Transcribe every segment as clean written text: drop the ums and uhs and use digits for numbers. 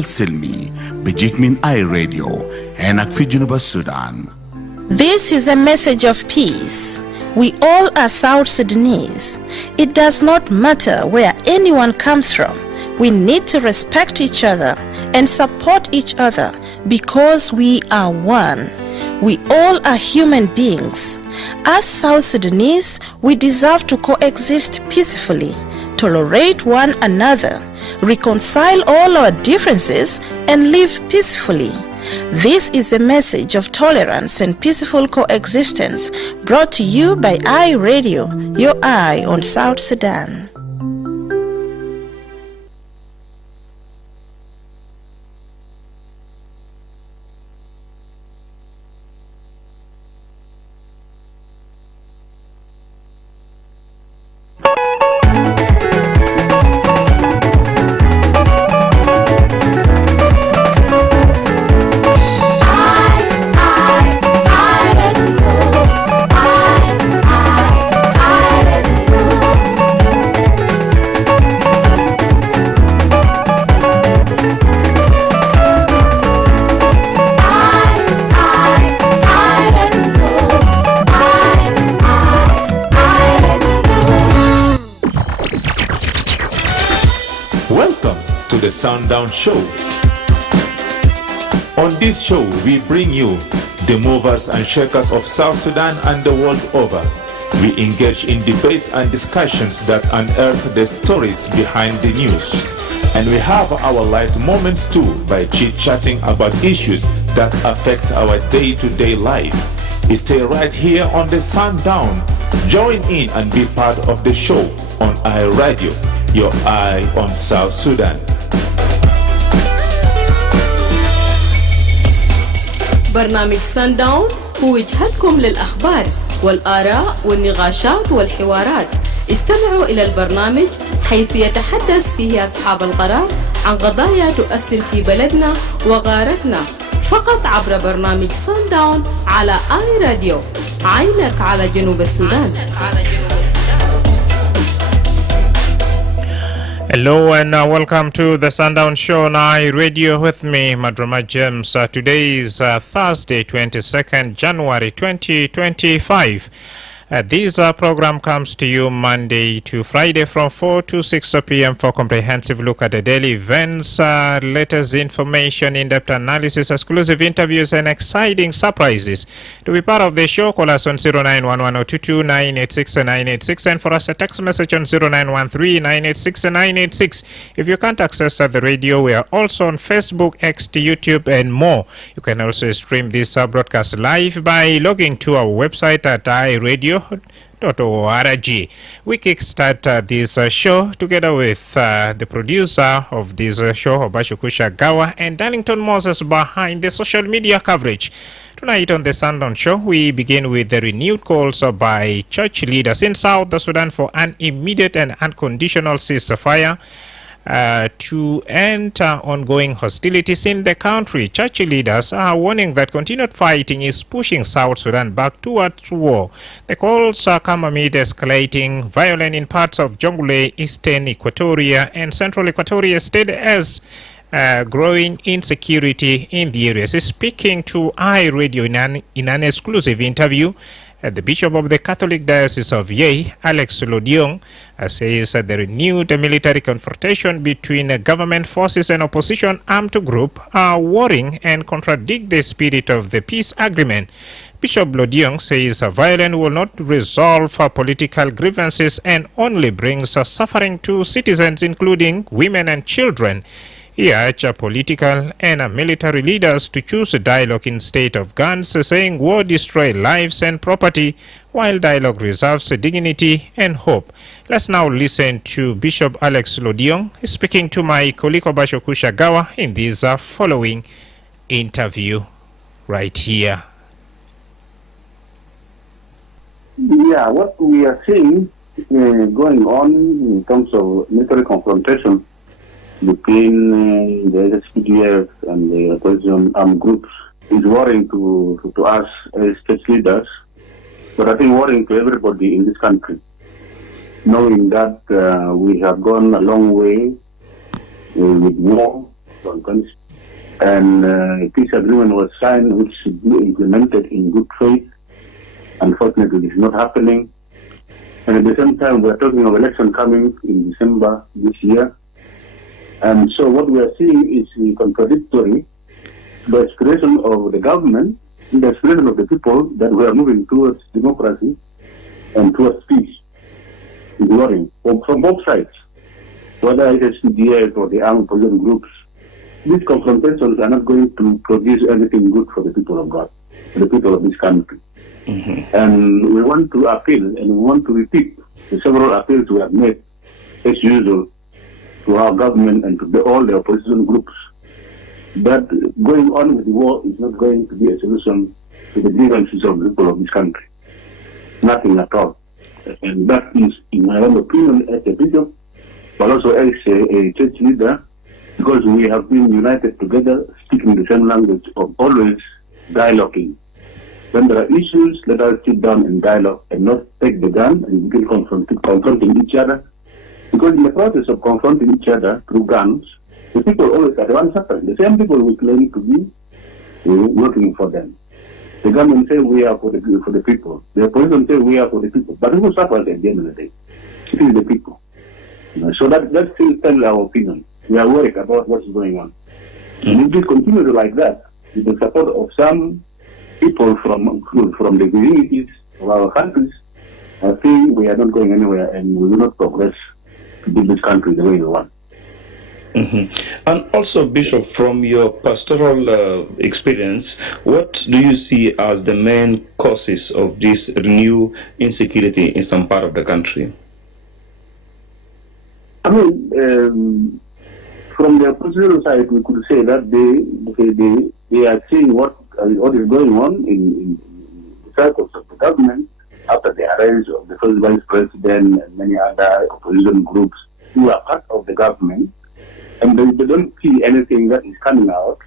Silmi, Bijikmin I Radio, and Akfijunuba Sudan. This is a message of peace. We all are South Sudanese. It does not matter where anyone comes from. We need to respect each other and support each other because we are one. We all are human beings. As South Sudanese, we deserve to coexist peacefully, tolerate one another, reconcile all our differences, and live peacefully. This is a message of tolerance and peaceful coexistence brought to you by iRadio, your eye on South Sudan. The Sundown Show. On this show, we bring you the movers and shakers of South Sudan and the world over. We engage in debates and discussions that unearth the stories behind the news. And we have our light moments too by chit-chatting about issues that affect our day-to-day life. Stay right here on the Sundown. Join in and be part of the show on iRadio, your eye on South Sudan. برنامج سانداون هو وجهتكم للأخبار والآراء والنقاشات والحوارات. استمعوا إلى البرنامج حيث يتحدث فيه أصحاب القرار عن قضايا تؤثر في بلدنا وغارتنا، فقط عبر برنامج سانداون على آي راديو، عينك على جنوب السودان. Hello and welcome to the Sundown Show on iRadio with me, Madrama James. Today is Thursday, 22nd January 2025. This program comes to you Monday to Friday from 4 to 6 p.m. for comprehensive look at the daily events, latest information, in-depth analysis, exclusive interviews, and exciting surprises. To be part of the show, call us on 0911-22986-986 and for us a text message on 0913-986-986. If you can't access the radio, we are also on Facebook, X, YouTube, and more. You can also stream this broadcast live by logging to our website at iRadio.org. We kickstart this show together with the producer of this show, Obashukusha Gawa, and Darlington Moses behind the social media coverage. Tonight on the Sundown Show, we begin with the renewed calls by church leaders in South Sudan for an immediate and unconditional ceasefire to end ongoing hostilities in the country. Church leaders are warning that continued fighting is pushing South Sudan back towards war. The calls come amid escalating violence in parts of Jonglei, Eastern Equatoria, and Central Equatoria State as growing insecurity in the areas. Speaking to iRadio in an exclusive interview, the Bishop of the Catholic Diocese of Yei, Alex Lodiong, says that the renewed military confrontation between government forces and opposition armed group are worrying and contradict the spirit of the peace agreement. Bishop Lodiong says violence will not resolve political grievances and only brings suffering to citizens, including women and children. He urged political and military leaders to choose dialogue instead of guns, saying war destroys lives and property, while dialogue reserves dignity and hope. Let's now listen to Bishop Alex Lodiong speaking to my colleague Obashukusha Gawa in this following interview right here. Yeah, what we are seeing going on in terms of military confrontation between the SPDF and the opposition armed groups is worrying to us as state leaders, but I think worrying to everybody in this country, knowing that we have gone a long way with war countries. And a peace agreement was signed which should be implemented in good faith. Unfortunately, it's not happening. And at the same time, we're talking of election coming in December this year. And so what we are seeing is contradictory. The aspiration of the government, the aspiration of the people that we are moving towards democracy and towards peace is worrying from both sides, whether it is CDS or the armed opposition groups. These confrontations are not going to produce anything good for the people of God, for the people of this country. Mm-hmm. And we want to appeal and we want to repeat the several appeals we have made, as usual, to our government and to all the opposition groups, that going on with the war is not going to be a solution to the grievances of the people of this country. Nothing at all. And that is, in my own opinion, as a bishop, but also as a church leader, because we have been united together, speaking the same language of always dialoguing. When there are issues, let us sit down and dialogue and not take the gun and begin confronting each other. Because in the process of confronting each other through guns, the people always are the ones suffering. The same people we claim to be working for them. The government say we are for the people. The opposition say we are for the people. But who suffers at the end of the day? It is the people. So that still tells our opinion. We are worried about what's going on. And if this continues like that, with the support of some people from the communities of our countries, I think we are not going anywhere and we will not progress to build this country the way we want. Mm-hmm. And also, Bishop, from your pastoral experience, what do you see as the main causes of this renewed insecurity in some part of the country? I mean, from the opposition side, we could say that they are seeing what is going on in the circles of the government after the arrest of the first vice president and many other opposition groups who are part of the government. And they don't see anything that is coming out,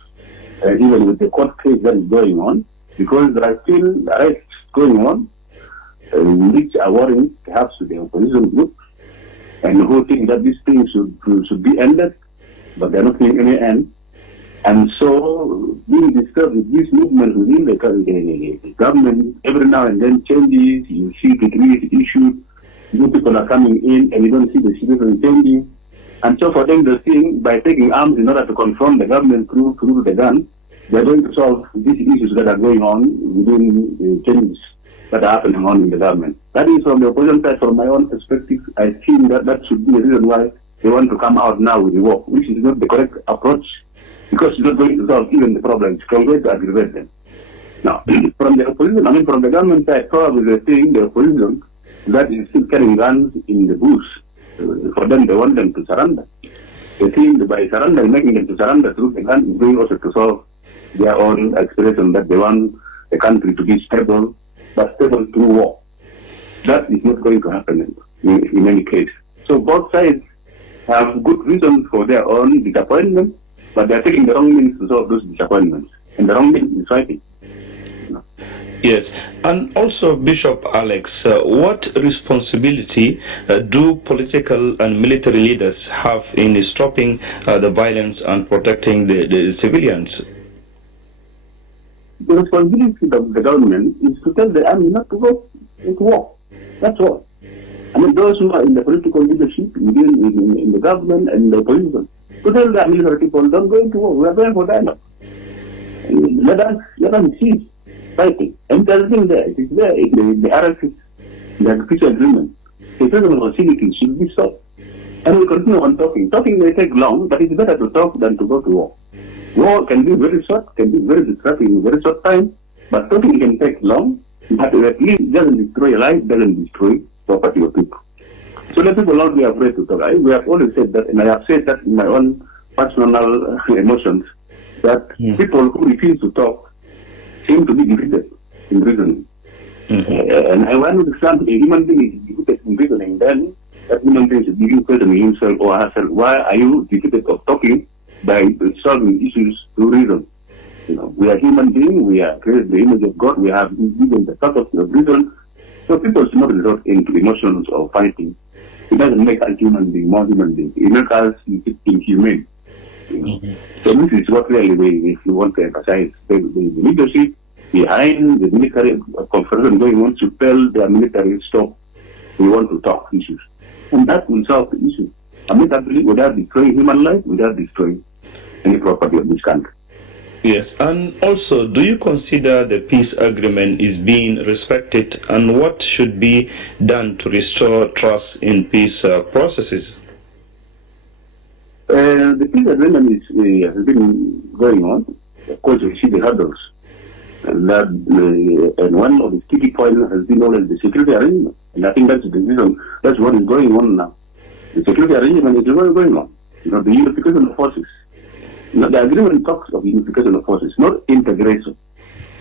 even with the court case that is going on, because there are still arrests going on, which are worrying perhaps to the opposition group, and who think that these things should be ended, but they're not seeing any end. And so, being disturbed with these movements within the government, every now and then changes, you see decrees issued, new people are coming in, and you don't see the situation changing. And so for them, they think by taking arms in order to confront the government through the gun, they're going to solve these issues that are going on within the changes that are happening on in the government. That is from the opposition side. From my own perspective, I think that should be the reason why they want to come out now with the war, which is not the correct approach, because it's not going to solve even the problems. It's going to aggravate them. Now, from the opposition, from the government side, probably they think the opposition that is still carrying guns in the bush. For them, they want them to surrender. They think by surrender, making them to surrender through the gun is going also to solve their own aspiration that they want the country to be stable, but stable through war. That is not going to happen in any case. So both sides have good reasons for their own disappointment, but they are taking the wrong means to solve those disappointments. And the wrong means is fighting. Yes, and also Bishop Alex, what responsibility do political and military leaders have in stopping the violence and protecting the civilians? The responsibility of the government is to tell the army not to go into war. That's all. I mean, those who are in the political leadership, in the government and the opposition, to tell the military people, don't go into war. We are going for dialogue. Let us cease fighting. And there's thing there. It is there in the RFs, the peace agreement. The present hostilities should be stopped. And we continue on talking. Talking may take long, but it's better to talk than to go to war. War can be very short, can be very destructive in a very short time, but talking can take long, but at least it doesn't destroy life, doesn't destroy property of people. So let people not be afraid to talk. We have always said that, and I have said that in my own personal emotions, that people who refuse to talk seem to be defeated in reasoning. And I want to understand if a human being is defeated in reasoning, then that human being should begin questioning himself or herself. Why are you defeated of talking by solving issues through reason? You know, we are human beings, we are created the image of God, we have given the purpose of reason. So people should not resort into emotions or fighting. It doesn't make us human beings more human beings. It makes us inhumane. So this is what really if you want to emphasize the leadership behind the military conference going on to tell their military stop. We want to talk issues, and that will solve the issue. Amicably, without destroying human life, without destroying any property of this country. Yes, and also, do you consider the peace agreement is being respected, and what should be done to restore trust in peace processes? The peace agreement has been going on. Of course, we see the hurdles. And one of the sticky points has been always the security arrangement. And I think that's the reason, that's what is going on now. The security arrangement is going on. The unification of forces. The agreement talks of unification of forces, not integration.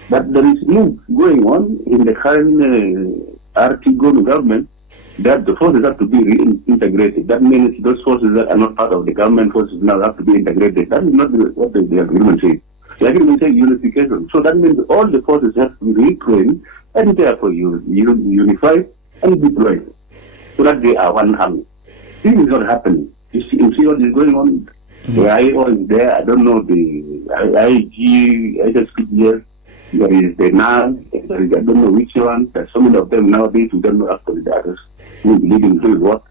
But there is move going on in the current RT government that the forces have to be reintegrated. That means those forces that are not part of the government forces now have to be integrated. That is not what the agreement says. The agreement says unification. So that means all the forces have to be retrained and therefore unified and deployed so that they are one army. This is not happening. You see what is going on? The IO is there. I don't know the IG, HSPDF. There is the NAS. There is I don't know which one. There's so many of them nowadays. We don't know after the others. We believe in doing what.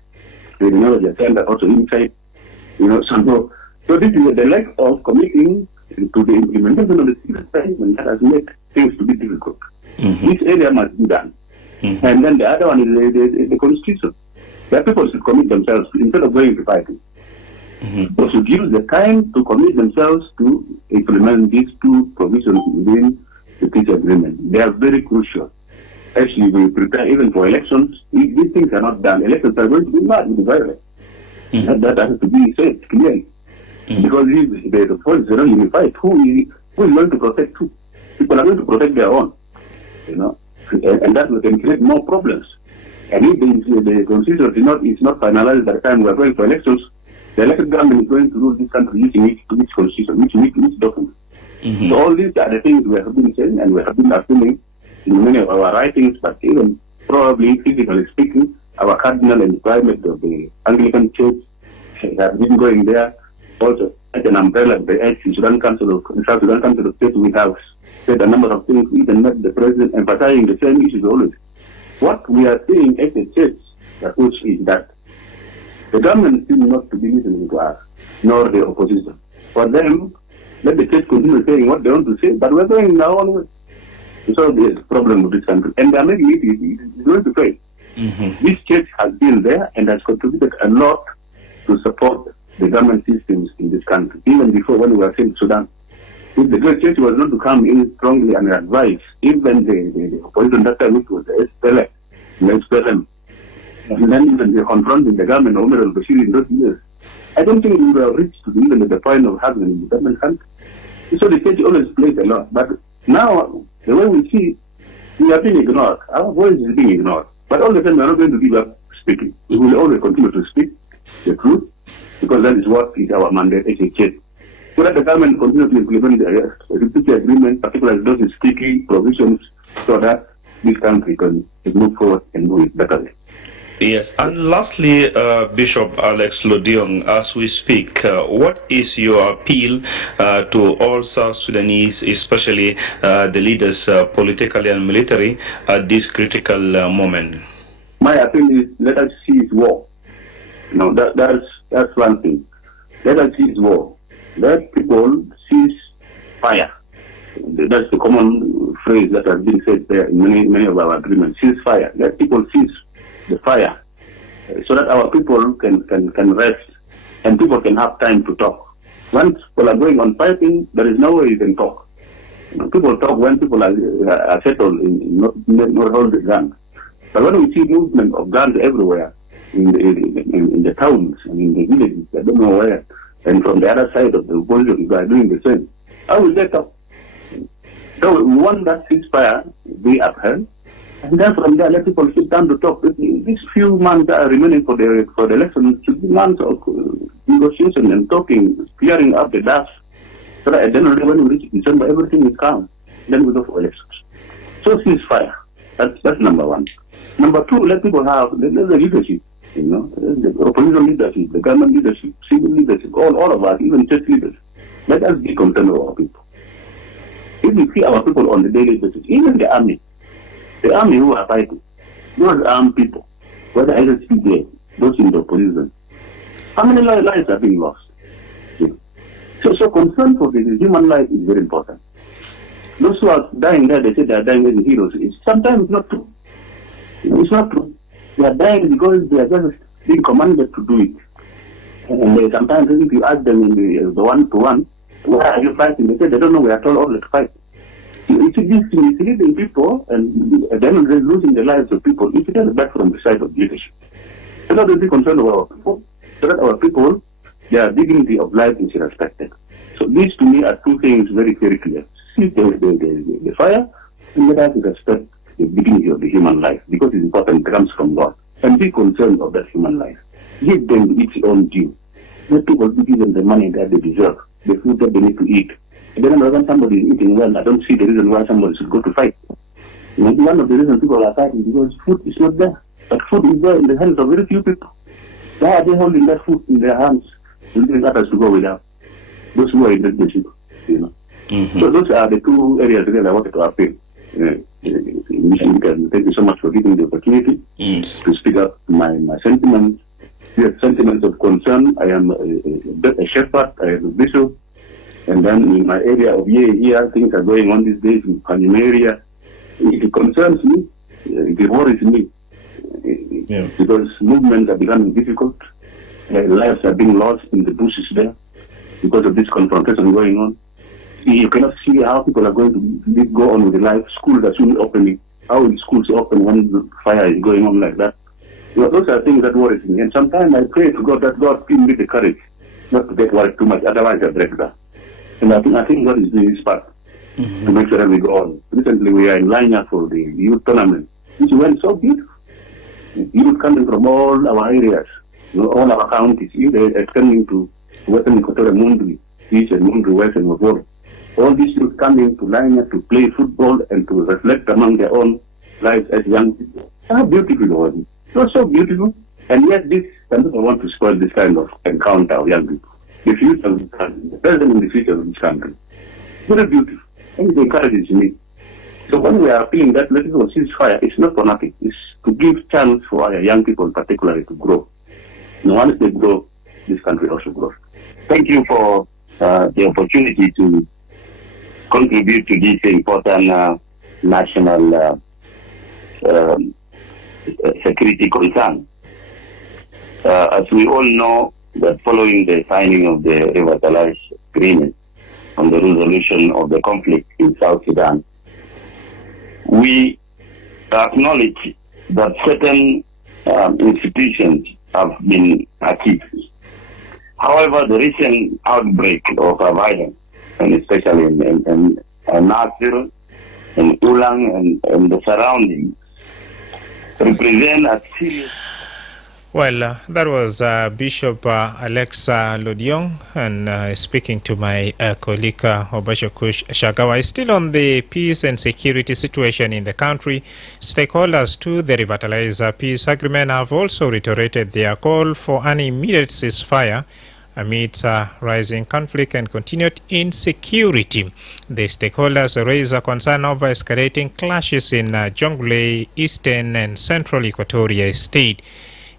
They know the agenda also inside. So this is the lack of committing to the implementation of the civil arrangement that has made things to be difficult. This area must be done. And then the other one is the constitution. That people should commit themselves instead of going to fighting. They should use the time to commit themselves to implement these two provisions within the peace agreement. They are very crucial. Actually, we prepare even for elections. If these things are not done, elections are going to be mad with the virus. That has to be said clearly. Because if the forces are not unified, who is going to protect who? People are going to protect their own. And that will create more problems. And if the constitution is not finalized by the time we are going for elections, the elected government is going to rule this country using which constitution, which document. So all these are the things we have been saying and we have been assuming in many of our writings, but even probably physically speaking, our cardinal and primate of the Anglican Church have been going there. Also, as an umbrella of the Sudan Council of South Sudan Council of State, we have said a number of things, even met the president emphasizing the same issues always. What we are seeing as a church approach is that the government seems not to be listening to us, nor the opposition. For them, let the church continue saying what they want to say, but we're going in our own way to solve the problem of this country. And they are making it going to fail. This church has been there and has contributed a lot to support the government systems in this country, even before when we were in Sudan. If the great church was not to come in strongly and advise, even the opposition that time, which was the SPLM, and then even the confronting the government of Omar al-Bashir in those years, I don't think we would have reached to even the point of having an independent country. So the church always plays a lot. But now, the way we see, we are being ignored. Our voice is being ignored. But all the time, we are not going to give up speaking. We will always continue to speak the truth, because that is what is our mandate as a church. So that the government continue to implement the peace agreement, particularly those sticky provisions, so that this country can move forward and move better. Yes, and lastly, Bishop Alex Lodiong, as we speak, what is your appeal to all South Sudanese, especially the leaders politically and military, at this critical moment? My appeal is, let us cease war. That's one thing. Let us cease war. Let people cease fire. That's the common phrase that has been said there in many of our agreements. Cease fire. Let people cease the fire, so that our people can rest and people can have time to talk. Once people are going on fighting, there is no way you can talk. People talk when people are settled in not holding guns. But when we see movement of guns everywhere, in the towns and in the villages, I don't know where, and from the other side of the opposition, they are doing the same, how will they talk? So we want that ceasefire be upheld. And then from there, let people sit down to talk. These few months that are remaining for the election should be months of negotiation and talking, clearing up the dust. So that at the end of the day, when we reach December, everything is calm. Then we go for elections. So ceasefire. That's number one. Number two, let people have the leadership. the opposition leadership, the government leadership, civil leadership, all of us, even church leaders, let us be concerned with our people. If we see our people on the daily basis, even the army who are fighting, those armed people, whether SSPDF, those in the opposition, how many lives are being lost? So concern for the human life is very important. Those who are dying there, they say they are dying as heroes. Sometimes it's not true. It's not true. They are dying because they are just being commanded to do it. And sometimes if you ask them in the one-to-one, why are you fighting? They say they don't know, we are told all to fight. You see, this misleading people and then losing the lives of people, if it is back from the side of leadership. So not be concerned about our people, so that our people, their dignity of life is respected. So these to me are two things very, very clear. See the fire, and let us respect the dignity of the human life, because it's important, it comes from God. And be concerned of that human life. Give them its own due. Let people give them the money that they deserve, the food that they need to eat. And then when somebody is eating well, I don't see the reason why somebody should go to fight. Maybe one of the reasons people are fighting is because food is not there. But food is there in the hands of very few people. Why are they holding that food in their hands? Leaving others to go without. Those who are in leadership, So those are the two areas that I wanted to appeal. Thank you so much for giving the opportunity to speak up my sentiments. Yes, sentiments of concern. I am a shepherd, I am a bishop, and then in my area of here, things are going on these days in Panjim area. It concerns me, it worries me, because movements are becoming difficult, lives are being lost in the bushes there because of this confrontation going on. You cannot see how people are going to go on with their life. Schools are soon opening. How will schools open when the fire is going on like that? Those are things that worry me. And sometimes I pray to God that God give me the courage not to get worried too much, otherwise I break down. And I think God is doing his part to make sure that we go on. Recently we are in Lino for the youth tournament, which went so beautiful. Youth coming from all our areas, all our counties, they're coming to Western Equatorial Mundri, East and Mundri, West and Mundri. All these youth coming to Lino to play football and to reflect among their own lives as young people. How beautiful it was. It was so beautiful. And yet some people want to spoil this kind of encounter of young people. The future of this country, the present and the future of this country. Very beautiful. And it encourages me. So when we are feeling that let people cease fire, it's not for nothing. It's to give chance for our young people particularly to grow. And once they grow, this country also grows. Thank you for the opportunity to contribute to this important national security concern. As we all know, that following the signing of the revitalized agreement on the resolution of the conflict in South Sudan, we acknowledge that certain institutions have been achieved. However, the recent outbreak of violence, and especially in Nasir, in Ulang, and the surroundings, represent a serious... Well, that was Bishop Alexa Lodiong, and speaking to my colleague Obashokush Shagawa. Still on the peace and security situation in the country, stakeholders to the revitalized peace agreement have also reiterated their call for an immediate ceasefire amid rising conflict and continued insecurity. The stakeholders raise a concern over escalating clashes in Jonglei, Eastern and Central Equatoria State.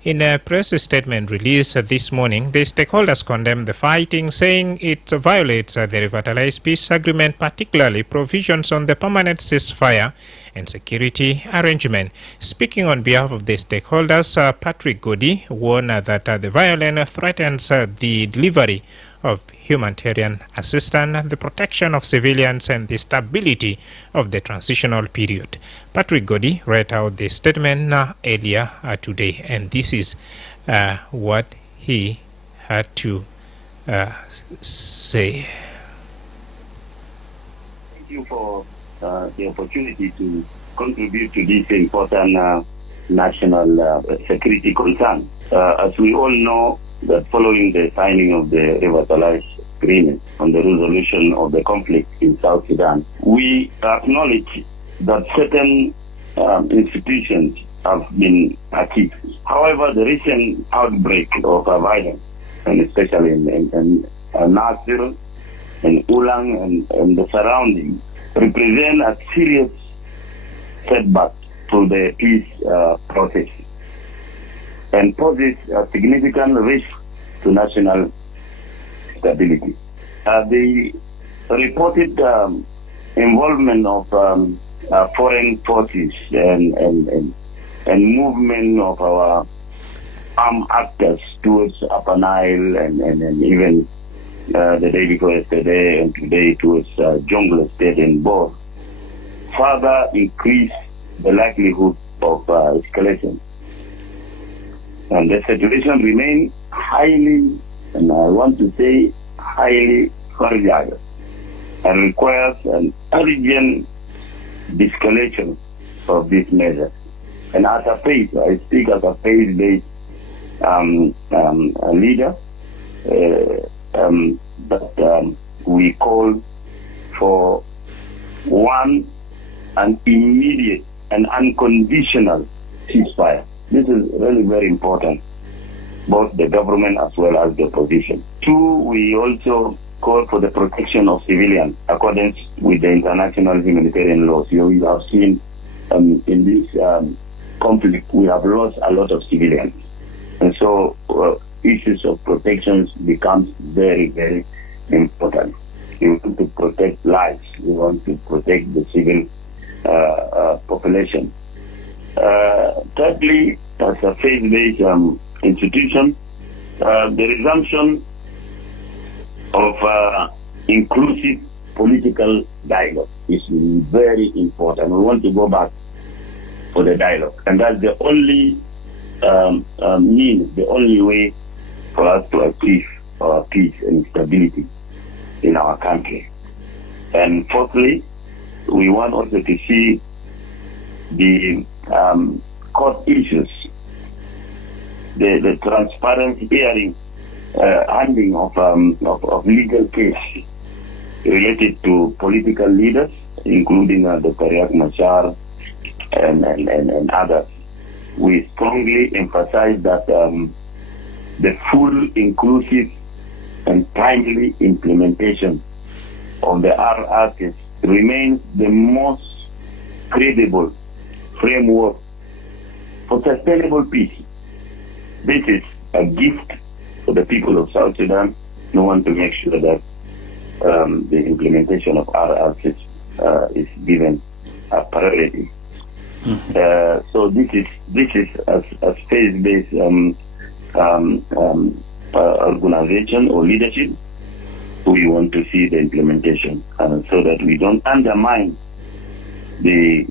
In a press statement released this morning, the stakeholders condemned the fighting, saying it violates the revitalized peace agreement, particularly provisions on the permanent ceasefire and security arrangement. Speaking on behalf of the stakeholders, Patrick Godi warned that the violence threatens the delivery of humanitarian assistance, the protection of civilians, and the stability of the transitional period. Patrick Godi read out the statement earlier today, and this is what he had to say. Thank you for the opportunity to contribute to this important national security concern. As we all know, that following the signing of the revitalized agreement on the resolution of the conflict in South Sudan, we acknowledge that certain institutions have been achieved. However, the recent outbreak of violence, and especially in Nasir and Ulang and the surroundings, represent a serious setback to the peace process and poses a significant risk to national stability. The reported involvement of foreign forces and movement of our armed actors towards Upper Nile and even the day before yesterday and today towards Jungle State and Bor further increase the likelihood of escalation. And the situation remains highly, and I want to say highly fragile, and requires an urgent de-escalation of this measure. And as a faith, I speak as a faith-based leader, but we call for one an immediate and unconditional ceasefire. This is really very important, both the government as well as the opposition. Two, we also call for the protection of civilians according with the international humanitarian laws. We have seen in this conflict, we have lost a lot of civilians. And so issues of protections becomes very, very important. We want to protect lives. We want to protect the civil population. Thirdly, as a faith-based institution, the resumption of inclusive political dialogue is very important. We want to go back for the dialogue, and that's the only means, the only way for us to achieve peace and stability in our country. And fourthly, we want also to see the court issues, the transparent hearing, handling of legal case related to political leaders, including Dr. Riek Machar and others. We strongly emphasize that the full, inclusive, and timely implementation of the RRCs remains the most credible framework for sustainable peace. This is a gift for the people of South Sudan. We want to make sure that the implementation of RRCs is given a priority. So this is as faith-based organization or leadership. We want to see the implementation, so that we don't undermine the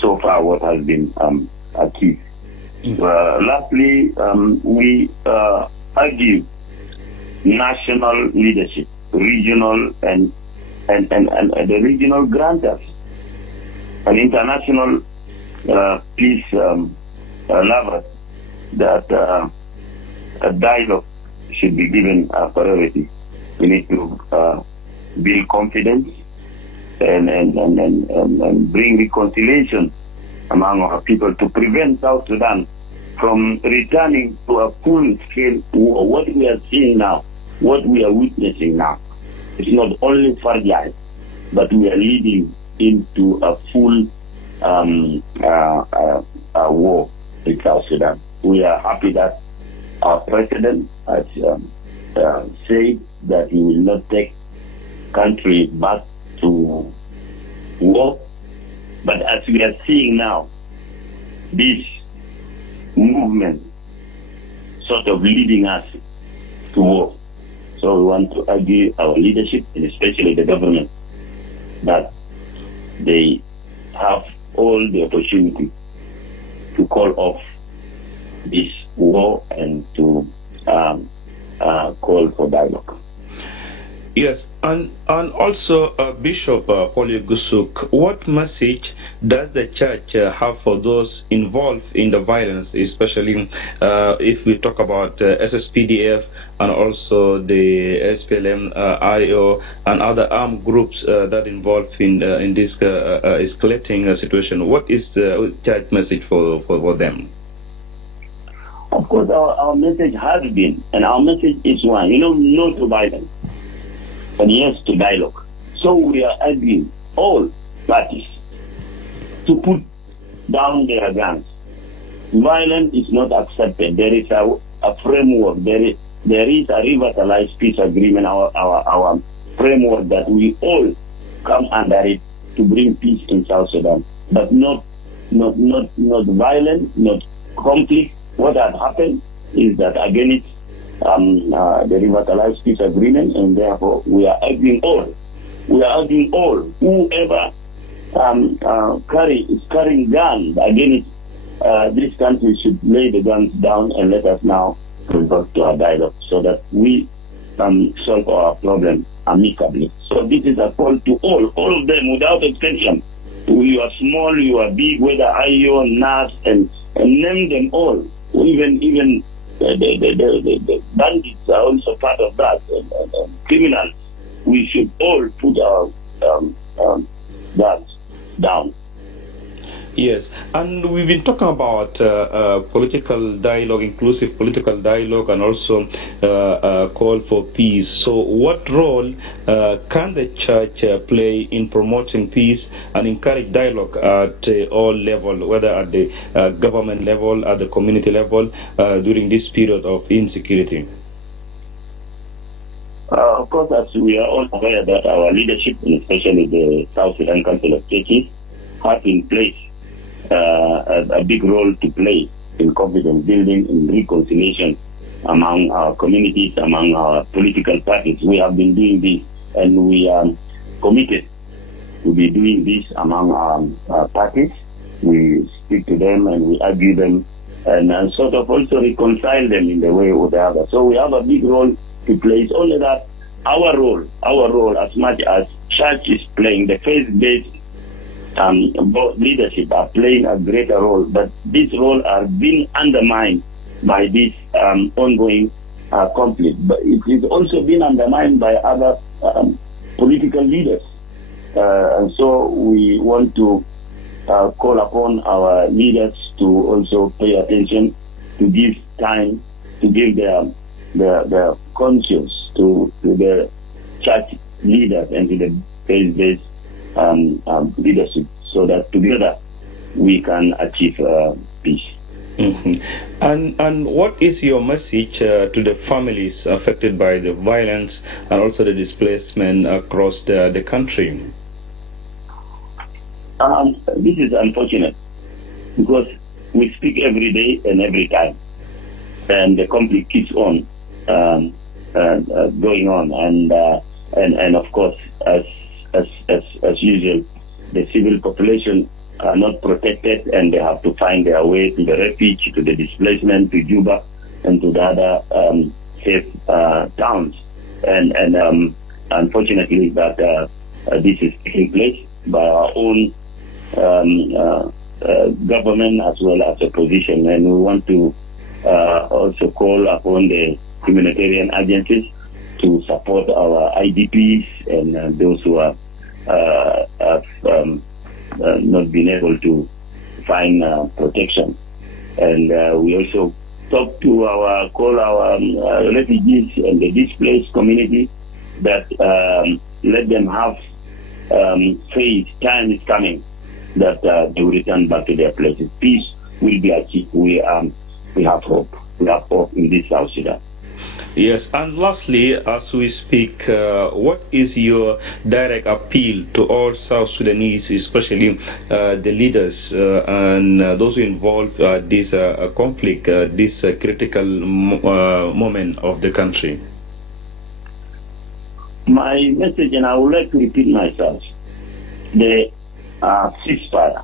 so far what has been achieved. Lastly, we argue national leadership, regional and the regional grantors, and international peace lovers, that a dialogue should be given a priority. We need to build confidence and bring reconciliation among our people to prevent South Sudan from returning to a full-scale war. What we are seeing now, what we are witnessing now, is not only fragile, but we are leading into a full war in South Sudan. We are happy that our president has said that he will not take country back to war. But as we are seeing now, this movement sort of leading us to war. So we want to argue our leadership, and especially the government, that they have all the opportunity to call off this war and to call for dialogue. Yes, and also Bishop Gusuk, what message does the church have for those involved in the violence, especially if we talk about SSPDF and also the SPLM, IO, and other armed groups that involved in this escalating situation? What is the church message for them? Of course, our message has been, and our message is one, no to violence, and yes to dialogue. So we are urging all parties to put down their guns. Violence is not accepted. There is a framework. There is a revitalized peace agreement, our framework that we all come under it to bring peace in South Sudan, but not violence, not conflict. What has happened is that against the revitalized peace agreement, and therefore we are urging all, whoever is carrying guns against this country should lay the guns down and let us now revert to our dialogue so that we solve our problem amicably. So this is a call to all of them without exception. You are small, you are big, whether IO, NAS, and name them all. Even the bandits are also part of that, and criminals. We should all put our guns down. Yes, and we've been talking about political dialogue, inclusive political dialogue, and also call for peace. So what role can the church play in promoting peace and encourage dialogue at all levels, whether at the government level, at the community level, during this period of insecurity? Of course, as we are all aware that our leadership, and especially the South Sudan Council of Churches, have in place a big role to play in confidence building, in reconciliation among our communities, among our political parties. We have been doing this, and we are committed to be doing this among our parties. We speak to them and we argue them and sort of also reconcile them in the way or the other. So we have a big role to play. It's only that our role, as much as church is playing, the faith-based both leadership are playing a greater role, but this role are being undermined by this ongoing conflict. But it is also being undermined by other political leaders. And so we want to call upon our leaders to also pay attention, to give time, to give their conscience to the church leaders and to the faith-based leadership, so that together we can achieve peace. Mm-hmm. And what is your message to the families affected by the violence and also the displacement across the country? This is unfortunate because we speak every day and every time, and the conflict keeps on going on, and of course, as usual, the civil population are not protected, and they have to find their way to the refuge, to the displacement, to Juba, and to the other safe towns. And unfortunately, that this is taking place by our own government as well as opposition, and we want to also call upon the humanitarian agencies to support our IDPs and those who have not been able to find protection. And we also call our refugees and the displaced community that let them have faith. Time is coming that they will return back to their places. Peace will be achieved. We have hope. We have hope in this South Sudan. Yes, and lastly, as we speak, what is your direct appeal to all South Sudanese, especially the leaders and those who involved this conflict, this critical moment of the country? My message, and I would like to repeat myself, the ceasefire,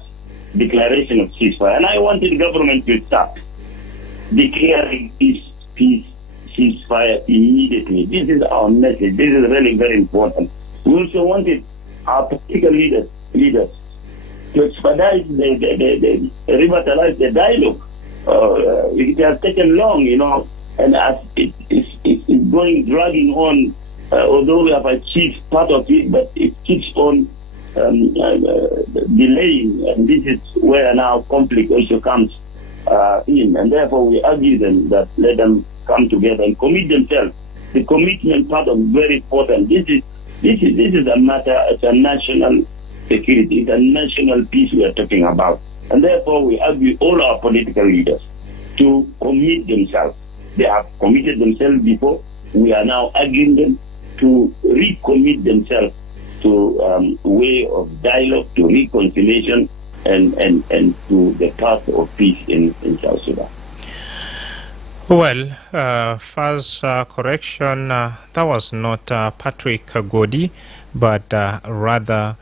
declaration of ceasefire, and I wanted the government to start declaring peace ceasefire immediately. This is our message. This is really very important. We also wanted our political leaders to expedite revitalize the dialogue. It has taken long, and as it's dragging on, although we have achieved part of it, but it keeps on delaying, and this is where now conflict also comes in, and therefore we argue them that let them come together and commit themselves. The commitment part is very important. This is a matter. It's a national security. It's a national peace we are talking about, and therefore we argue all our political leaders to commit themselves. They have committed themselves before. We are now arguing them to recommit themselves to a way of dialogue, to reconciliation, and to the path of peace in South Sudan. Well, first correction, that was not Patrick Godi, but rather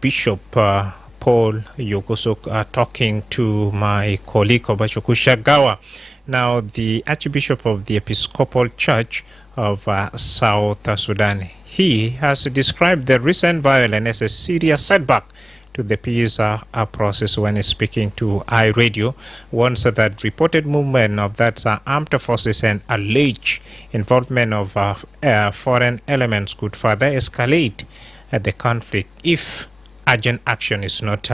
Bishop Paul Yogosok talking to my colleague Obashukusha Gawa. Now, the Archbishop of the Episcopal Church of South Sudan, he has described the recent violence as a serious setback to the peace process when speaking to iRadio. Once that reported movement of that armed forces and alleged involvement of foreign elements could further escalate the conflict if urgent action is not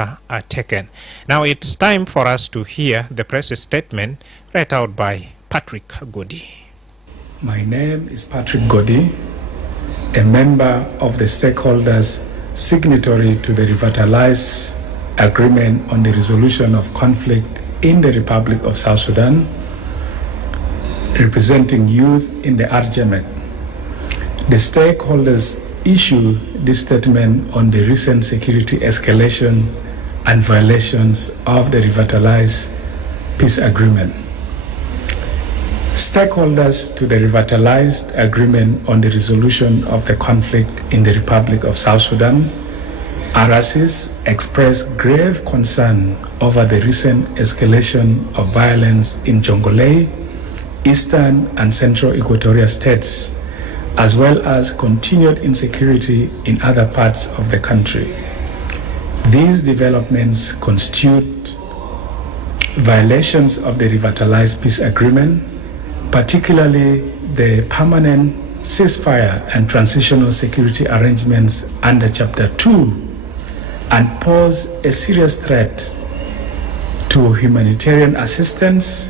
taken. Now it's time for us to hear the press statement read out by Patrick Godi. My name is Patrick Godi, a member of the stakeholders signatory to the Revitalized Agreement on the Resolution of Conflict in the Republic of South Sudan, representing youth in the RJMEC. The stakeholders issue this statement on the recent security escalation and violations of the Revitalized Peace Agreement. Stakeholders to the Revitalized Agreement on the Resolution of the Conflict in the Republic of South Sudan, RSS, expressed grave concern over the recent escalation of violence in Jonglei, Eastern and Central Equatorial states, as well as continued insecurity in other parts of the country. These developments constitute violations of the Revitalized Peace Agreement, particularly the permanent ceasefire and transitional security arrangements under Chapter 2, and pose a serious threat to humanitarian assistance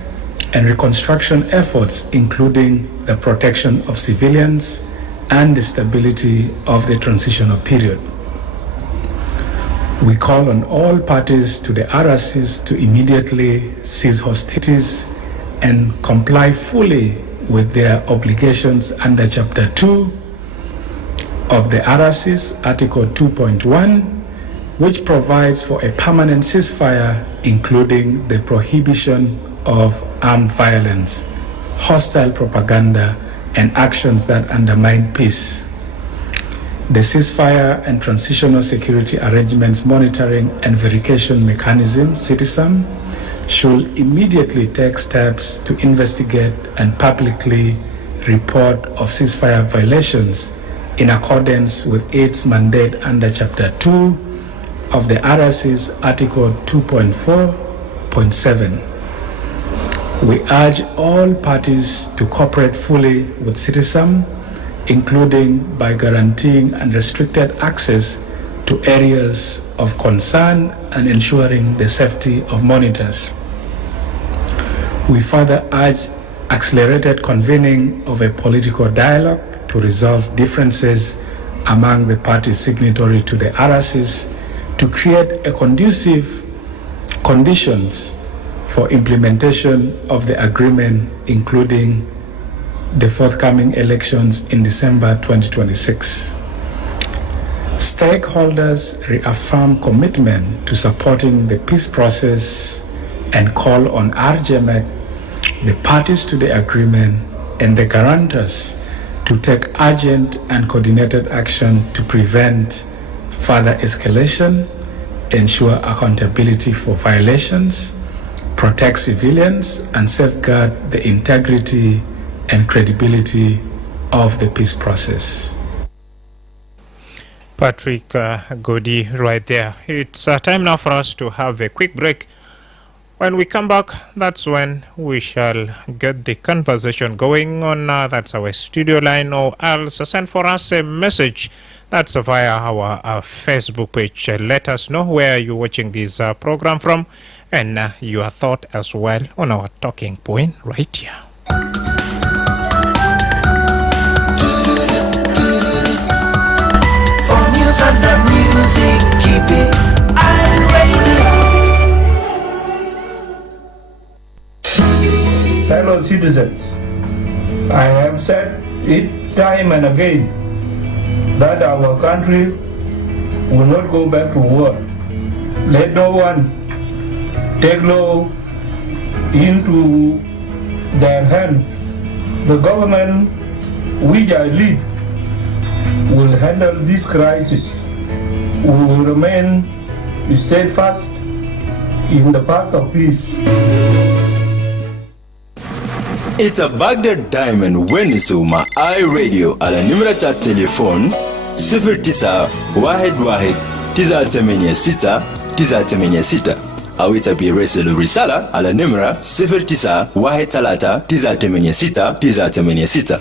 and reconstruction efforts, including the protection of civilians and the stability of the transitional period. We call on all parties to the RSCs to immediately cease hostilities and comply fully with their obligations under Chapter 2 of the RSCs, Article 2.1, which provides for a permanent ceasefire, including the prohibition of armed violence, hostile propaganda, and actions that undermine peace. The ceasefire and transitional security arrangements monitoring and verification mechanism, CITISM, should immediately take steps to investigate and publicly report of ceasefire violations in accordance with its mandate under Chapter 2 of the RSC's Article 2.4.7. We urge all parties to cooperate fully with CITISM, including by guaranteeing unrestricted access to areas of concern and ensuring the safety of monitors. We further urge accelerated convening of a political dialogue to resolve differences among the parties signatory to the RSCs to create a conducive conditions for implementation of the agreement, including the forthcoming elections in December 2026. Stakeholders reaffirm commitment to supporting the peace process and call on RJMEC, the parties to the agreement, and the guarantors to take urgent and coordinated action to prevent further escalation, ensure accountability for violations, protect civilians, and safeguard the integrity and credibility of the peace process. Patrick Godi right there. It's time now for us to have a quick break. When we come back, that's when we shall get the conversation going on. That's our studio line, or else send for us a message. That's via our Facebook page. Let us know where you're watching this program from, and your thought as well on our talking point right here. For news and the music, keep it iRadio. Fellow citizens, I have said it time and again that our country will not go back to war. Let no one take law into their hands. The government which I lead will handle this crisis. We will remain steadfast in the path of peace. It's a Baghdad Diamond Wenisuma iRadio على نمرة التليفون 0911-986-986 أو تبيرسل رسالة على نمرة 0913-986-986.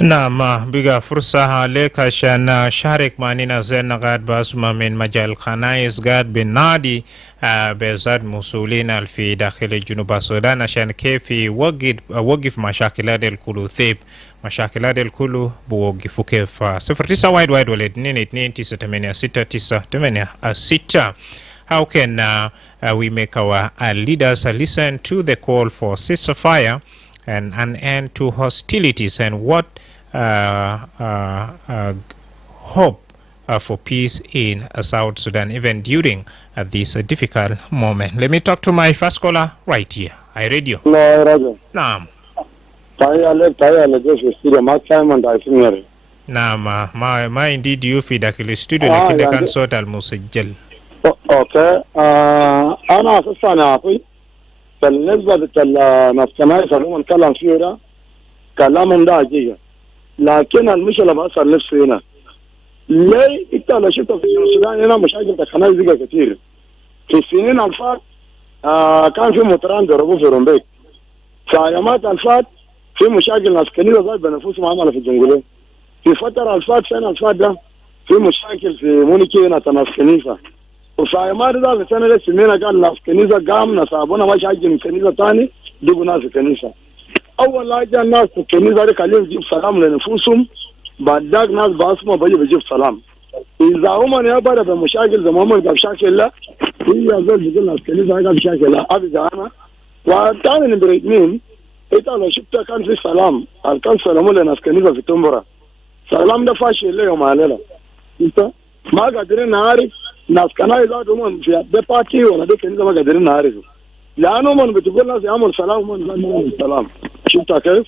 نعم بقى فرصة عليك عشان شارك معنا زين قاعد باسمه من مجال خنايس قاعد بالنادي بزاد مسؤولين في داخل جنوب السودان عشان كيف يوقف مشاكلات الكل ثيب مشاكلات الكل بوقفوا كيف 09 وايد ولا 22-986-986. How can we make our leaders listen to the call for ceasefire and an end to hostilities, and what hope for peace in South Sudan even during this difficult moment? Let me talk to my first caller right here. iRadio. No, Raja. Naam. Tayale just studio Mark Simon Daisingere. Naam, ma indeed you fi dakil studio lakini kan sota al-musajjal. Okay. أنا أساسا أعطي بالنسبة للنفسانية فهم كلام فيه ده كلامهم ده حقيقة، لكن المشكلة بس النفس هنا. ليه أنت لو شفت في السودان هنا مشاكل تخنايز بقى كتير. في السنين الفات كان في مطران ضربوه في رومبيك. في أيامات الفات في مشاكل ناس كنيسة ذات بنفسهم عملوا في الجنجولين. في فترة الفات سنة الفات ده في مشاكل في مونيكي هنا ناس كنيسة. وفي أيامات ده في سنة سمينا قال ناس كنيسة قام نصابونا ما شاكل من كنيسة تاني جيبوا ناس كنيسة. أول حاجة الناس في الكنيسة دي خليهم يجيب سلام لنفوسهم، بعد ذاك ناس باسمه بيجيب سلام. إذا هم يبغى بمشاكل زي ما هم قال شاكل لا هي زول بيقول ناس كنيسة قال شاكل لا أبدا أنا وثاني نمبر اثنين إنت لو شفت كان في سلام كان سلاموا لناس كنيسة في تمبرة سلام ده فاشل اليوم علينا انت ما قادرين نعرف ناس كانوا يزادوا في ده بارتي ولا ده كنيسة ما قادرين نعرفه لأنه من بتقول ناس يعمل سلام ومن يعمل سلام شفت كيف؟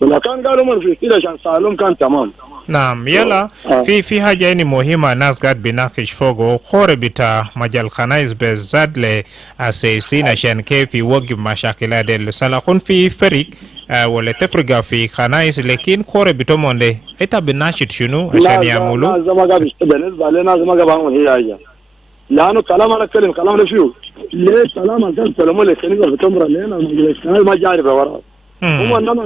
ولا كان قالوا من في كده عشان سالهم كان تمام. نعم يلا في حاجة يعني مهمة ناس قاعد بيناقش فوقه خور بتاع مجال خنايس بالذات لأساسين عشان كيف يوقف مشاكلات السلاخون في فريق ولا تفرق في خنايس لكن خور بتومون ده إنت بناشد شنو عشان يعملوا؟ ناس ما قاعد بالنسبة لنا ناس ما قاعد بعمل هي حاجة لأنه كلام أنا أتكلم كلام ده فيه ليه كلام أنت سلموا لك كنيسة في تمرة لنا ما جاري بوراه هم انما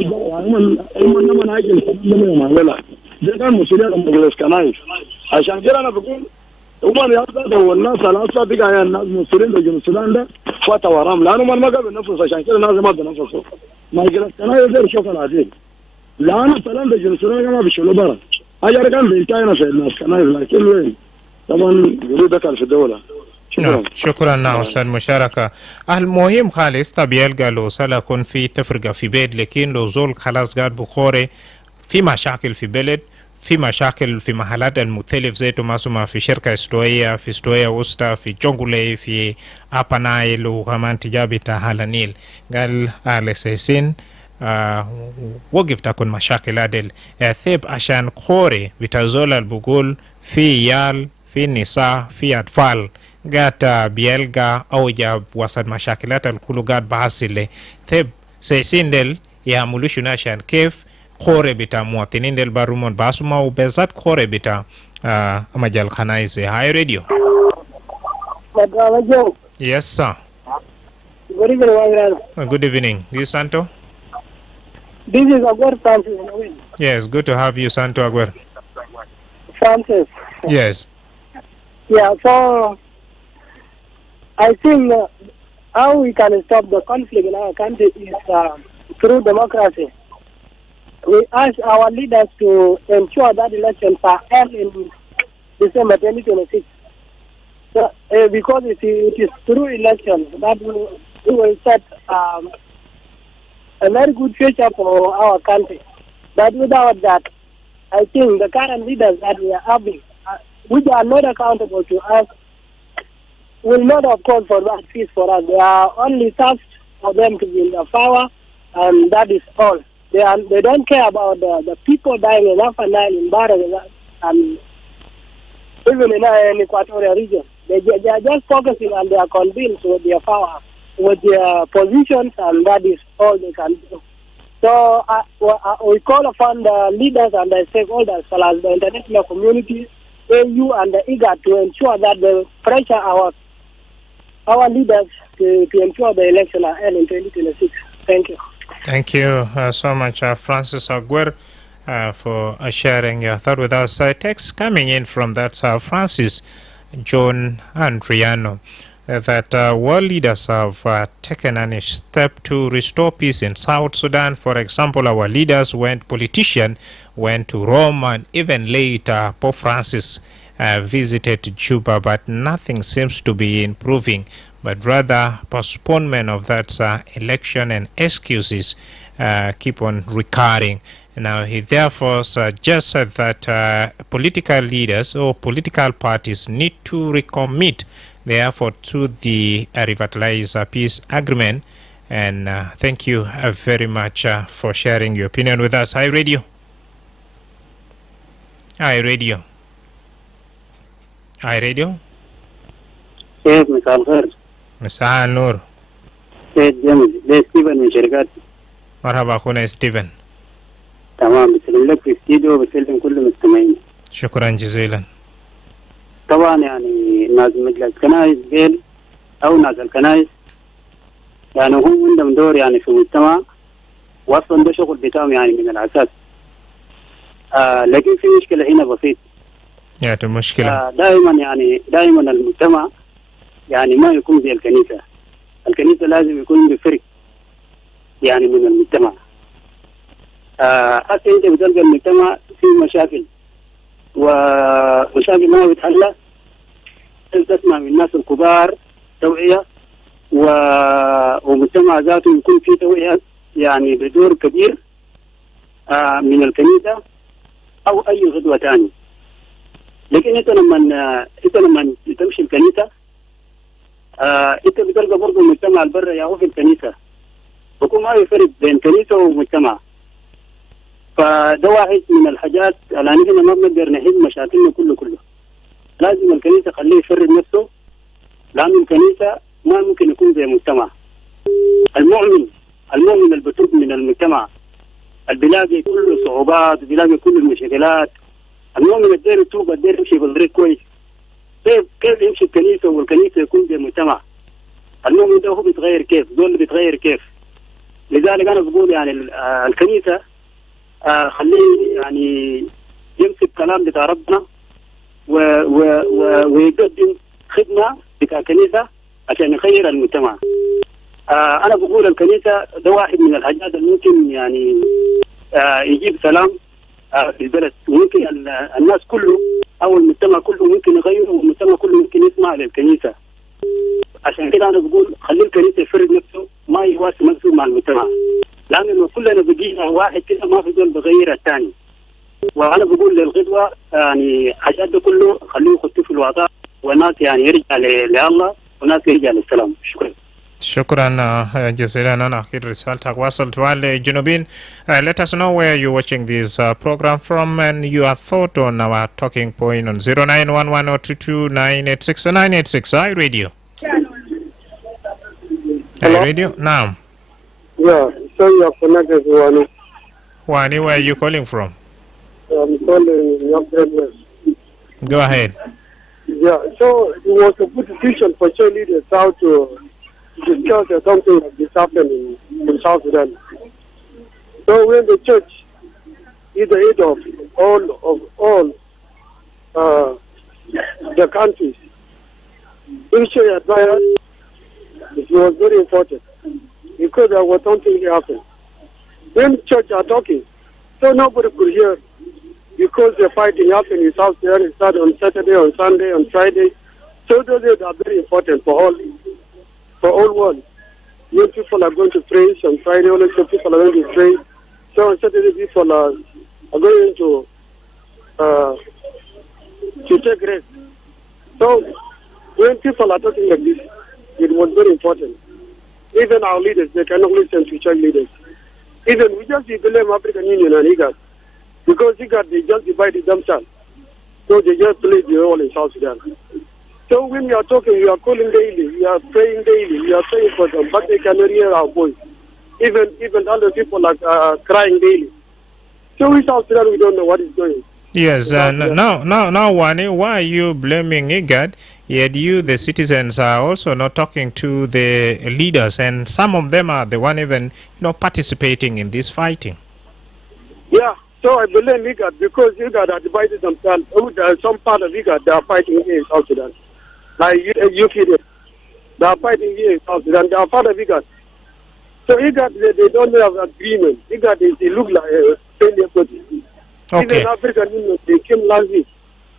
ناجي لا ده كان مسؤوليه المجلس كنايس عشان كده انا بقول هم يا والناس الاساسا بقى الناس مسؤولين بجنوب السودان ده فات ورام لانه ما قبل نفسه عشان كده الناس ما بنفسه مجلس كنايس ده شغل عادي لانه السلام بجنوب السودان ما بيشيلوا برا اجر كان بيتاينا في الناس كنايس لكن وين طبعا جريده كان في الدوله. شكرا ناصر مشاركة. المهم خالص طبيعي قالوا سلكون في تفرقة في بيت لكن لو زول خلاص قاعد بخوري في مشاكل في بلد في مشاكل في محلات المختلف زي ما في شركة استوية في استوية وسطى في جونغولي في أبانايل وكمان تجابي تاهالا نيل قال على سيسين وقف تكون مشاكل عدل ثيب عشان خوري بتزول البقول في يال في نساء في أطفال قاعد بيلقى أو جاب وسط مشاكلات الكل قاعد بحصل ثيب سيسين دل يعملوش عشان كيف خوري بتاع مواطنين ديل بارومون باسما وبالذات خوري بتاع مجال خنايس. هاي راديو. Madrama Joe. Yes, sir. Good evening, Wagrana. Good evening. This is Santo? This is Agüer Francis. Yes, good to have you, Santo Agüer. Francis. Yes. Yeah, so I think how we can stop the conflict in our country is through democracy. We ask our leaders to ensure that elections are held in December 2026. So, because it is through elections that we will set a very good future for our country. But without that, I think the current leaders that we are having, which are not accountable to us, will not, of course, provide peace for us. They are only tasked for them to be in the power, and that is all. They don't care about the people dying in Upper Nile, in Barra, and even in Equatorial region. They are just focusing on their convenience with their power, with their positions, and that is all they can do. So we call upon the leaders and the stakeholders, as well as the international community, AU and the IGAD, to ensure that they pressure our leaders to ensure the election are held in 2026. Thank you. Thank you so much, Francis Agüer, for sharing your thought with us. Text coming in from that Francis John Andriano, that world leaders have taken a step to restore peace in South Sudan. For example, our politicians went to Rome, and even later Pope Francis visited Juba, but nothing seems to be improving, but rather postponement of that election and excuses keep on recurring. Now, he therefore suggests that political leaders or political parties need to recommit their effort to the revitalized peace agreement. And thank you very much for sharing your opinion with us. Hi, Radio. Hi, Radio. Hi, Radio. كيف مساء الخير؟ مساء النور. سيد جميل، ده ستيفن من شركات. مرحبا أخونا ستيفن. تمام، بسلم لك في الاستديو وبسلم كل المستمعين. شكرا جزيلا. طبعا يعني ناس مجلس كنايس ديل أو ناس الكنايس يعني هم عندهم دور يعني في المجتمع، وأصلا ده شغل بتاعهم يعني من الأساس. لكن في مشكلة هنا بسيط. يا المشكلة. دائما المجتمع يعني ما يكون زي الكنيسة. الكنيسة لازم يكون بفرق يعني من المجتمع. حتى انت بتلقى المجتمع فيه مشاكل، ومشاكل ما بتحلها، تسمع من الناس الكبار توعية، ومجتمع ذاته يكون فيه توعية يعني بدور كبير من الكنيسة أو أي غدوة ثانية. لكن انت لما تمشي الكنيسة انت بتلقى برضه المجتمع البر يا هو في الكنيسة، وكون ما يفرق بين كنيسة ومجتمع. فده واحد من الحاجات اللي احنا ما بنقدر نحل مشاكلنا كله. لازم الكنيسة خليه يفرد نفسه، لأن الكنيسة ما ممكن يكون زي مجتمع. المؤمن البتوب من المجتمع اللي بيلاقي كل صعوبات، بيلاقي كل المشاكلات، المؤمن الدير يتوب، الدير يمشي بالطريق كويس. كيف يمشي الكنيسة والكنيسة يكون زي مجتمع؟ المؤمن ده هو بيتغير كيف؟ دول بيتغير كيف؟ لذلك أنا بقول يعني الكنيسة خليه يعني يمسك كلام بتاع ربنا ويقدم خدمة بتاع الكنيسة عشان يغير المجتمع. أنا بقول الكنيسة ده واحد من الحاجات اللي ممكن يعني يجيب سلام في البلد، وممكن الناس كله أو المجتمع كله ممكن يغيره، والمجتمع كله ممكن يسمع للكنيسة. عشان كده أنا بقول خلي الكنيسة يفرد نفسه، ما يواسي نفسه مع المجتمع، لأنه كلنا بقينا واحد كده، ما في دول بغير الثاني. وأنا بقول للغدوة يعني حاجات ده كله خليه يخطوا في الوضع، وناس يعني يرجع لله وناس يرجع للسلام. شكرا جزيلا. أنا أخير رسالتك وصلت والجنوبين. Let us know where you're watching this program from and your thought on our talking point on 0911-022-986 and 986. Radio. Hello? Radio? Naam. Yeah. So you are connected to Wani. Wani, where are you calling from? I'm calling York West. Go ahead. Yeah, so it was a good decision for cheerleaders how to discuss something like this happened in South Sudan. So when the church is the head of all the countries, issue advice, it was very important because there was something happened. When church are talking, so nobody could hear because the fighting happened in South Sudan. It started on Saturday, on Sunday, on Friday. So those days are very important for all world. When people are going to pray on Friday, also people are going to pray. So on Saturday, people are going to take rest. So when people are talking like this, it was very important. Even our leaders, they cannot listen to church leaders. Even we just blame African Union and IGAD. Because IGAD, they just divided themselves. So they just play the role in South Sudan. So when we are talking, we are calling daily, we are praying daily, we are praying for them, but they cannot hear our voice. Even other people are crying daily. So in South Sudan, we don't know what is going on. Yes, now, Wani, why are you blaming IGAD? Yet you, the citizens, are also not talking to the leaders, and some of them are the one even, participating in this fighting. Yeah, so I blame IGAD because IGAD are divided themselves. Some part of IGAD, they are fighting here in South Sudan. Like UK, they are fighting here in South Sudan. They are part of IGAD. So IGAD, they don't have agreement. IGAD, they look like a failure body. Okay. Even African Union, they came last week.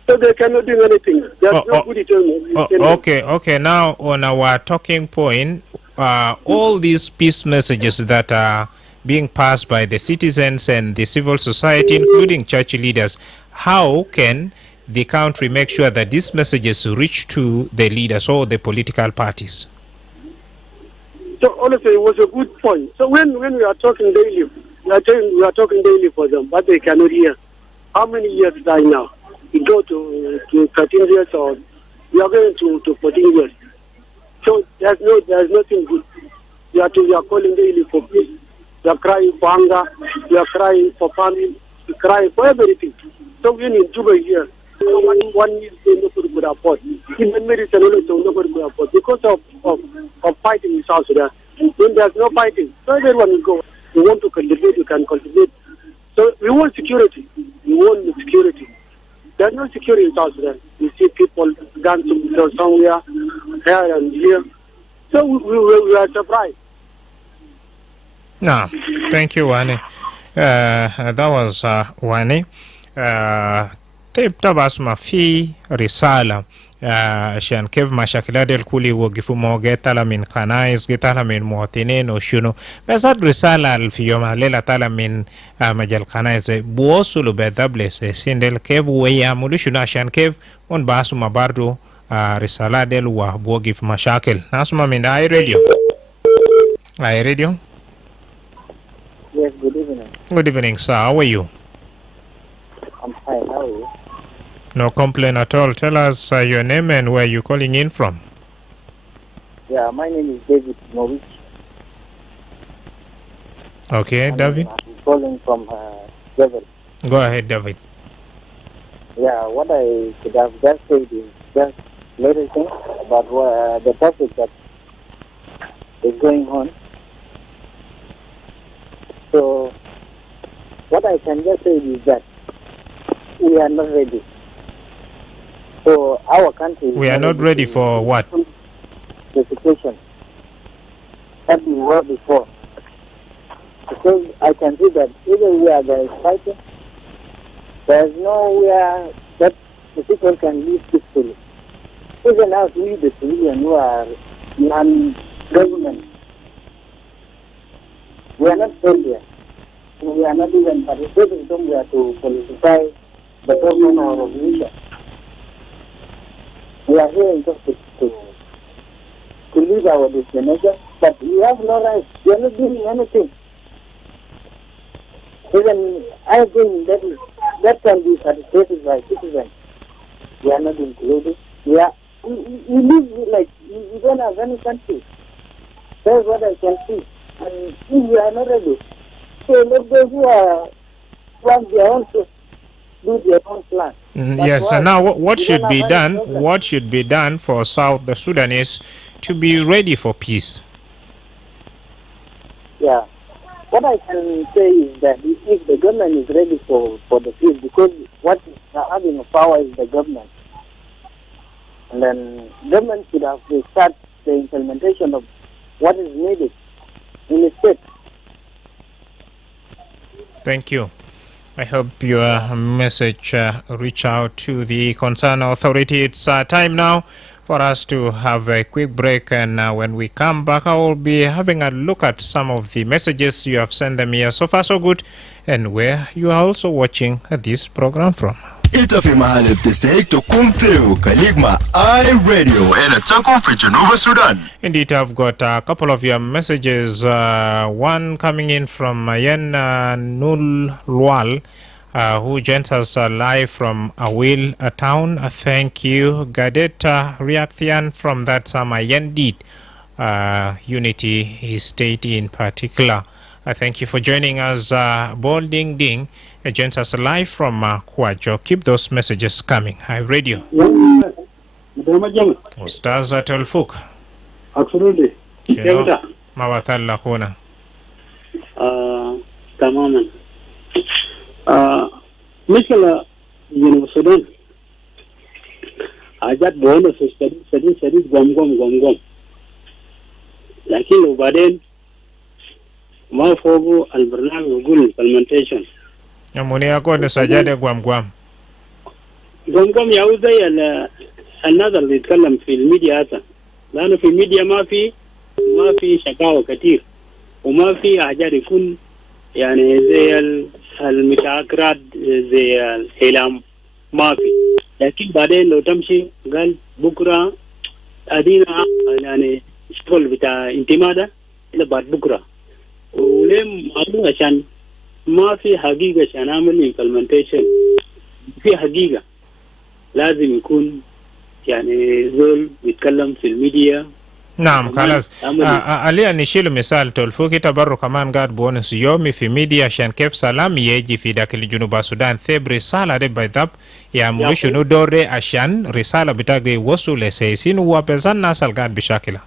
So they cannot do anything. There's no good determination. Okay. Now, on our talking point, all these peace messages that are being passed by the citizens and the civil society, including church leaders, how can the country make sure that these messages reach to the leaders or the political parties? So honestly, it was a good point. So when we are talking daily, we are talking daily for them, but they cannot hear. How many years die now? We go to 13 years or we are going to 14 years. So there's nothing good. We are calling daily for peace. We are crying for anger. We are crying for famine. We are crying for everything. So when in Juba here, one year nobody could afford. Even medicine also nobody could afford because of fighting in South Sudan. When there's no fighting, so everyone will go. We want to cultivate, we can cultivate. So we want security. We want security. There's no security in South Sudan. We see people dancing somewhere, here and here. So we are surprised. No, thank you, Wani. That was Wani. Tabas ma fi risala عشان كيف مشاكلات الكل يوقفوا قتال من كنائس قتال من مواطنين وشنو بس رسالة في يوم الليلة طالع من مجال كنائس بوصلوا بدبلس سندل كيف ويعملوا شنو عشان كيف ونباسوا ما برضو رسالة دل وبوقف مشاكل نسمع من اي راديو. Yes, good evening. Good evening, sir. How are you? I'm fine. How are you? No complaint at all. Tell us your name and where you're calling in from. Yeah, my name is David Norwich. Okay, David. I'm calling from David. Go ahead, David. Yeah, what I could have just said is just little things about the topic that is going on. So, what I can just say is that we are not ready. So, our country... We are not ready for what? The situation that we were before. Because I can see that everywhere there is fighting, there is nowhere that the people can live peacefully. Even as we, the civilians who are non-government, we are not failure. We are not even participating somewhere to politicize the government or opposition. We are here just to leave our destination, but we have no rights. We are not doing anything. Even I think that can be participated by citizens. We are not included. We live like we don't have any country. That's what I can see. And if we are not ready, so let those who are want their own to do their own plan. Yes, and now what should be done? What should be done for South Sudanese to be ready for peace? Yeah. What I can say is that if the government is ready for the peace, because what is having power is the government. And then government should have to start the implementation of what is needed in the state. Thank you. I hope your message reach out to the concerned authority. It's time now for us to have a quick break, and when we come back, I will be having a look at some of the messages you have sent them here. So far, so good, and where you are also watching this program from. Ita fi mahali btistahik tukun fiu kaligma iRadio ena takum fi Junuba Sudan. Indeed, I've got a couple of your messages. One coming in from Yen Nul Lual, who joins us live from Awil town. Thank you. Gadeta Reaction from that Yen Deed Unity State in particular. Thank you for joining us. Bol Ding Ding joins us live from Kwajo. Keep those messages coming. Hi, Radio. Ustaz Atolfuk. Absolutely. Mawatalla Huna. تماما. مثل جنوب السودان حاجات بونس شديد قوم لكن لو بعدين ما فوقه البرنامج يقول implementation. Muni yako ni sajade gwam يعود زي النظر اللي يتكلم في الميديا هذا، لأنه في الميديا ما في شكاوى كتير وما في حاجات يكون يعني زي المشاكرات زي الإعلام ما في. لكن بعدين لو تمشي قال بكرة أدينا يعني شغل بتاع انتمادة إلى بعد بكرة، وليه معلومة عشان ما في حقيقة عشان أعمل implementation. في حقيقة لازم يكون يعني زول بيتكلم في الميديا. نعم خلاص. علي نشيل مثال تولفوكي تبرو كمان قاعد بونس يومي في ميديا عشان كيف سلام يجي في داخل جنوب السودان. ثيب رسالة دي بيضاب يا ملوشنو دوري عشان رسالة بتاعي وصول لسيسين وبزن ناس القاعد بشاكلة.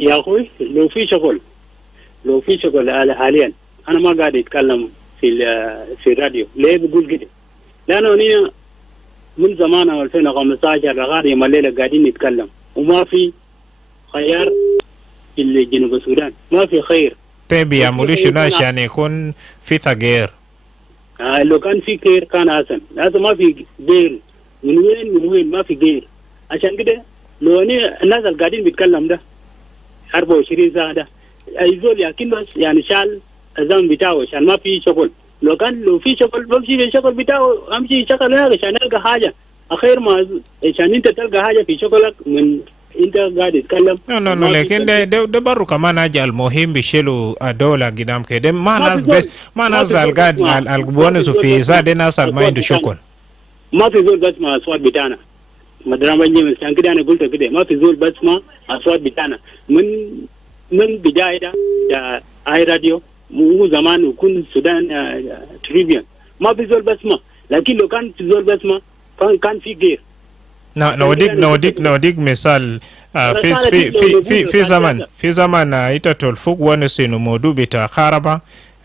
يا أخوي لو في شغل حاليا أنا ما قاعد يتكلم في الراديو. ليه بقول كده؟ لأنه هنا من زمان 2015 لغاية يوم الليلة قاعدين نتكلم وما في خيار في جنوب السودان، ما في خير. طيب يا مولوشنا عشان يكون في تغيير. لو كان في خير كان أحسن. لازم ما في غير. من وين ما في غير. عشان كده لو الناس اللي قاعدين بيتكلم ده 24 ساعة ده أيزول لكن بس يعني شال الزمن بتاعه عشان ما في شغل. لو في شغل بمشي في الشغل بتاعه أمشي شغل هذا عشان ألقى حاجة. أخير ما عشان أنت تلقى حاجة في شغلك من أنت قاعد تتكلم. No لكن ده برضو كمان حاجة المهم بيشيلوا دولة قدام كده ما ناس بس ما ناس القاعد البونس في زاد ناس ما عنده شغل. ما في زول بس ما أصوات بتاعنا. مدرما جيمس عشان كده أنا قلت كده ما في زول بس ما أصوات بتاعنا من بداية ده أي راديو مو زمان وكون السودان تريبيان ما في زول بس ما، لكن لو كان في زول بس ما كان في غير. نوديك مثال في زمان itatolfuk wanasinu modu bita kharaba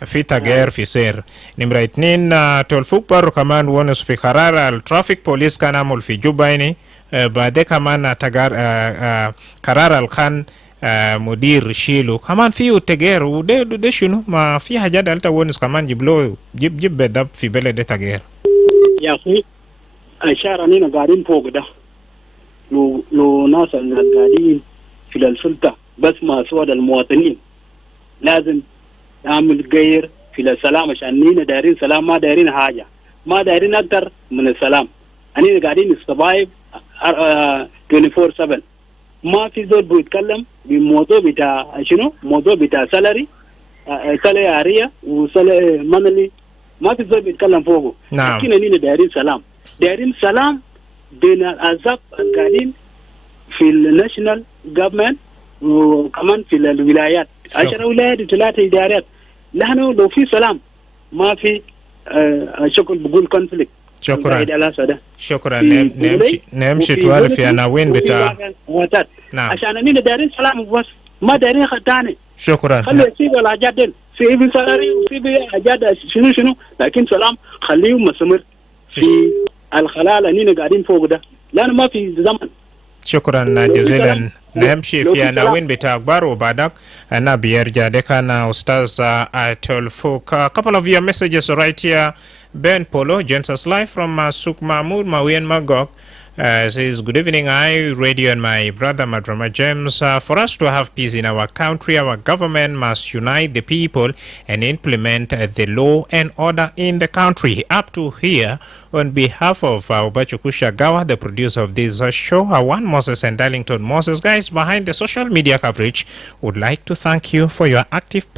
في تغيير في سير. نمرة 2 تولفوك بارو كمان ونس في قرار الترافيك بوليس كان عمل في جوبايني بعد كمان قرار الخان مدير شيلو كمان فيه تغيير وده شنو ما في حاجات قالت ونس كمان جيب بدب في بلد تغيير. يا أخي أشار أننا قاعدين فوق ده لو ناس قاعدين في السلطة بس ما سواد المواطنين لازم نعمل غير في السلام عشان نينا دايرين سلام ما دايرين حاجة ما دايرين أكتر من السلام. أننا قاعدين نسرفايف 24/7 ما في زول بيتكلم بموضوع بتاع شنو موضوع بتاع سالري عارية وسالري منلي ما في زول بيتكلم فوقه. نعم. لكن أننا دايرين سلام بين الأحزاب القاعدين في الناشونال جوفمنت وكمان في الولايات 10 ولايات و3 إدارات. لأنه لو في سلام ما في شكل بقول كونفليكت. شكرا نمشي توالف في عناوين بتاع نعم عشان أننا دارين سلام بس ما دارين خداني. شكرا. خلي يسيب الحاجات دي في سلاري وفي حاجات شنو لكن سلام خليه مستمر في الخلال أننا قاعدين فوق ده لأنه ما في زمن. شكرا جزيلا. نمشي في عناوين بتاع أخبار وبعدك أنا بيرجع لك أنا أستاذ تولفوك. A couple of your messages right here. Ben Polo joins us live from Suk Mahmoud Mawian Magog. Says, good evening, Radio and my brother Madrama James. For us to have peace in our country, our government must unite the people and implement the law and order in the country. Up to here, on behalf of Obachukusha Gawa, the producer of this show, Awan Moses and Darlington Moses, guys behind the social media coverage, would like to thank you for your active